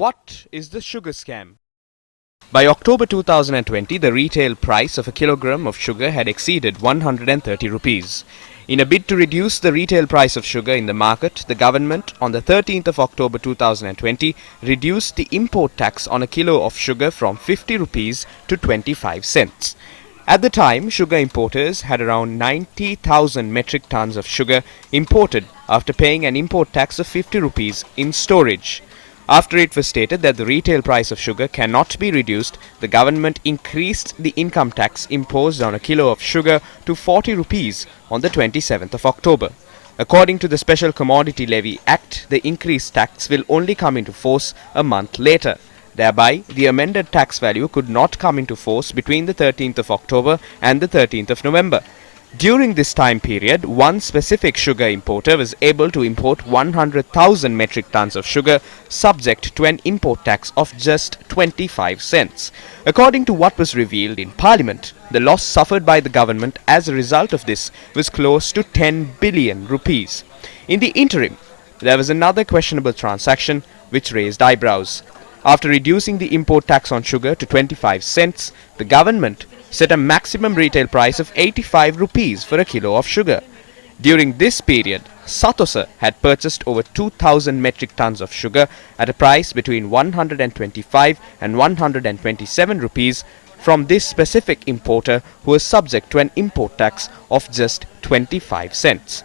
What is the sugar scam? By October 2020, the retail price of a kilogram of sugar had exceeded 130 rupees. In a bid to reduce the retail price of sugar in the market, the government on the 13th of October 2020 reduced the import tax on a kilo of sugar from 50 rupees to 25 cents. At the time, sugar importers had around 90,000 metric tons of sugar imported after paying an import tax of 50 rupees in storage. After it was stated that the retail price of sugar cannot be reduced, the government increased the income tax imposed on a kilo of sugar to 40 rupees on the 27th of October. According to the Special Commodity Levy Act, the increased tax will only come into force a month later. Thereby, the amended tax value could not come into force between the 13th of October and the 13th of November. During this time period, one specific sugar importer was able to import 100,000 metric tons of sugar subject to an import tax of just 25 cents. According to what was revealed in Parliament, the loss suffered by the government as a result of this was close to 10 billion rupees. In the interim, there was another questionable transaction which raised eyebrows. After reducing the import tax on sugar to 25 cents, the government set a maximum retail price of 85 rupees for a kilo of sugar. During this period, Satosa had purchased over 2,000 metric tons of sugar at a price between 125 and 127 rupees from this specific importer who was subject to an import tax of just 25 cents.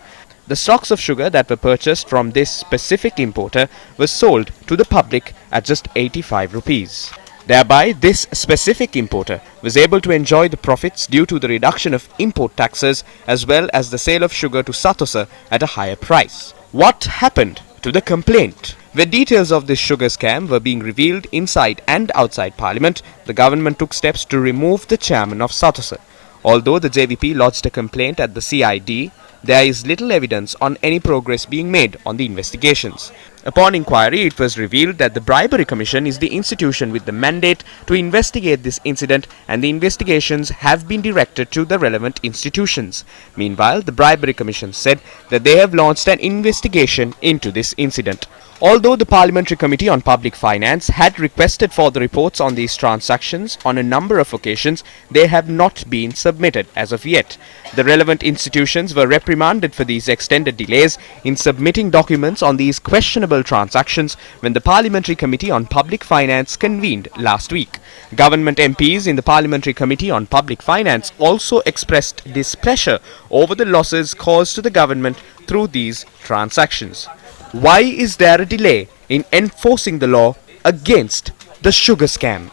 The stocks of sugar that were purchased from this specific importer were sold to the public at just 85 rupees. Thereby, this specific importer was able to enjoy the profits due to the reduction of import taxes as well as the sale of sugar to Satosa at a higher price. What happened to the complaint? Where details of this sugar scam were being revealed inside and outside Parliament, the government took steps to remove the chairman of Satosa. Although the JVP lodged a complaint at the CID, there is little evidence on any progress being made on the investigations. Upon inquiry, it was revealed that the Bribery Commission is the institution with the mandate to investigate this incident, and the investigations have been directed to the relevant institutions. Meanwhile, the Bribery Commission said that they have launched an investigation into this incident. Although the Parliamentary Committee on Public Finance had requested for the reports on these transactions on a number of occasions, they have not been submitted as of yet. The relevant institutions were reprimanded for these extended delays in submitting documents on these questionable transactions when the Parliamentary Committee on Public Finance convened last week. Government MPs in the Parliamentary Committee on Public Finance also expressed displeasure over the losses caused to the government through these transactions. Why is there a delay in enforcing the law against the sugar scam?